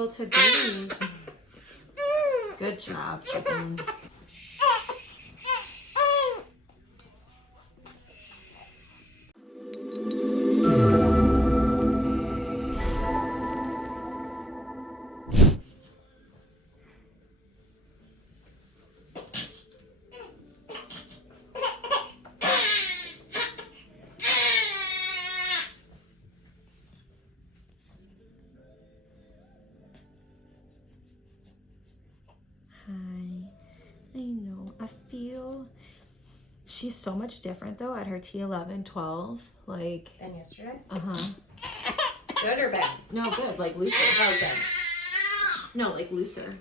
able to breathe. Good job, chicken. I know. I feel she's so much different though at her T11, 12. Like. Than yesterday? Uh-huh. Good or bad? No, good. Like looser. Oh, good. No, like looser.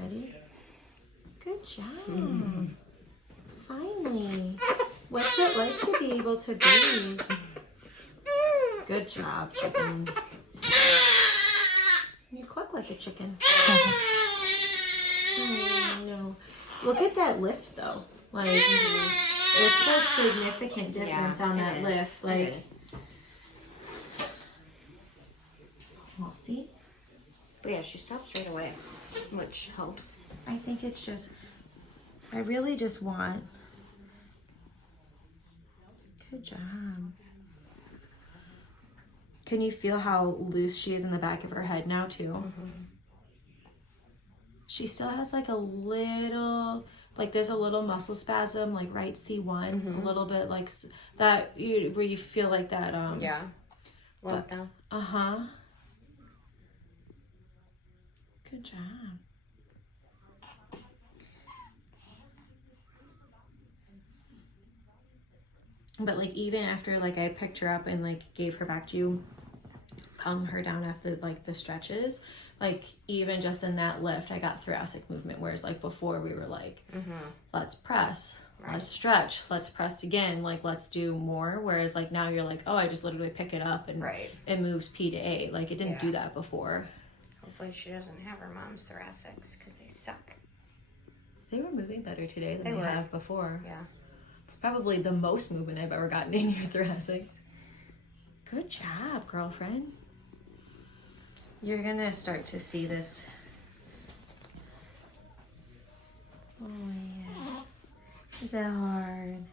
Ready? Good job. Finally. What's it like to be able to breathe? Good job, chicken. You cluck like a chicken. Oh, no. Look at that lift, though. Like, it's a significant difference on that lift. Like, well, see? But yeah, she stops right away, which helps. I think it's just, I really just want, good job. Can you feel how loose she is in the back of her head now, too? Mm-hmm. She still has like a little, like there's a little muscle spasm, like right C1, a little bit like that, where you feel like that. Yeah. Lump down. Uh-huh. Good job. But like even after like I picked her up and like gave her back to you, calm her down after like the stretches, like even just in that lift I got thoracic movement, whereas like before we were like let's press, let's stretch, let's press again, like let's do more, whereas like now you're like, oh, I just literally pick it up and it moves P to A. Like it didn't do that before. Hopefully she doesn't have her mom's thoracics because they suck. They were moving better today than they have before. Yeah. It's probably the most movement I've ever gotten in your thoracics. Good job, girlfriend. You're gonna start to see this. Oh yeah. Is that hard?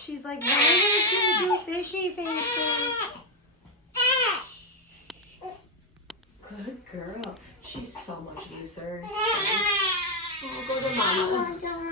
She's like, why did you do fishy faces? Good girl. She's so much looser. Oh, go to mama. Oh my god.